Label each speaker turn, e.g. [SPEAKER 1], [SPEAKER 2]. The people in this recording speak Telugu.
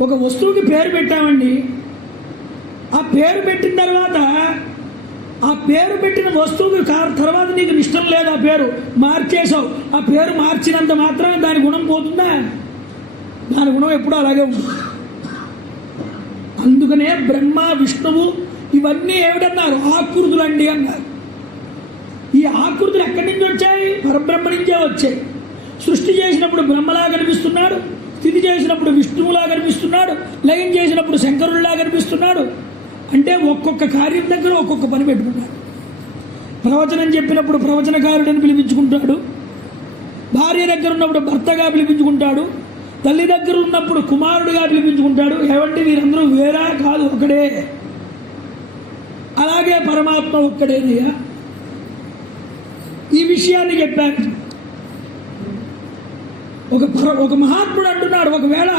[SPEAKER 1] ఒక వస్తువుకి పేరు పెట్టామండి. ఆ పేరు పెట్టిన తర్వాత ఆ పేరు పెట్టిన వస్తువుకి తర్వాత నీకు ఇష్టం లేదు ఆ పేరు మార్చేసావు ఆ పేరు మార్చినంత మాత్రమే దాని గుణం పోతుందా? దాని గుణం ఎప్పుడూ అలాగే ఉంటుంది. అందుకనే బ్రహ్మ విష్ణువు ఇవన్నీ ఏమిటన్నారు? ఆకృతులు అండి అన్నారు. ఈ ఆకృతులు ఎక్కడి నుంచి వచ్చాయి? పరబ్రహ్మ నుంచే వచ్చాయి. సృష్టి చేసినప్పుడు బ్రహ్మలాగా స్థితి చేసినప్పుడు విష్ణువులా కనిపిస్తున్నాడు లయం చేసినప్పుడు శంకరుడిలా కనిపిస్తున్నాడు. అంటే ఒక్కొక్క కార్యం దగ్గర ఒక్కొక్క పని పెట్టుకున్నాడు ప్రవచనం చెప్పినప్పుడు ప్రవచనకారుడని పిలిపించుకుంటాడు. భార్య దగ్గర ఉన్నప్పుడు భర్తగా పిలిపించుకుంటాడు. తల్లి దగ్గర ఉన్నప్పుడు కుమారుడిగా పిలిపించుకుంటాడు. ఏమంటే వీరందరూ వేరా కాదు ఒకడే. అలాగే పరమాత్మ ఒక్కడేనయ్యా. ఈ విషయాన్ని చెప్పాను. ఒక పర- ఒక మహాత్ముడు అంటున్నాడు ఒకవేళ